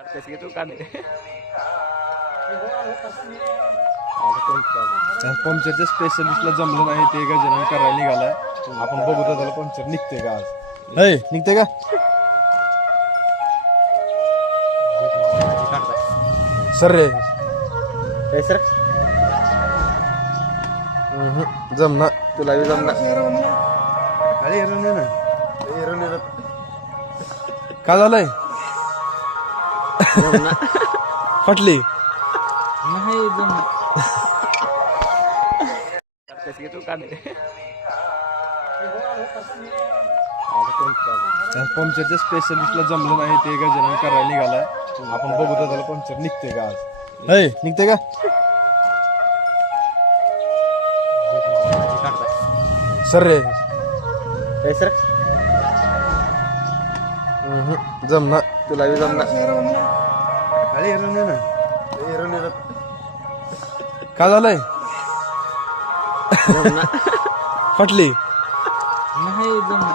Kasih itu kan. पंक्चरच्या स्पेशलिस्टला जमलं नाही ते गजानन करायला निघालाय. आपण बघू त्याला पंक्चर निघते का आज. निघते का सर रे सर जमना तुला बी जमना. का झालंय जमना फाटली नाही जमना. Kasih itu kan. पंक्चरच्या स्पेशलिस्टला जमलं नाही ते गजानन करायला निघालाय. आपण बघू त्याला पंक्चर निघते का आज. निघते का सर रे सर जमना तुला बी जमना. का झालंय जमना फाटली नाही जमना.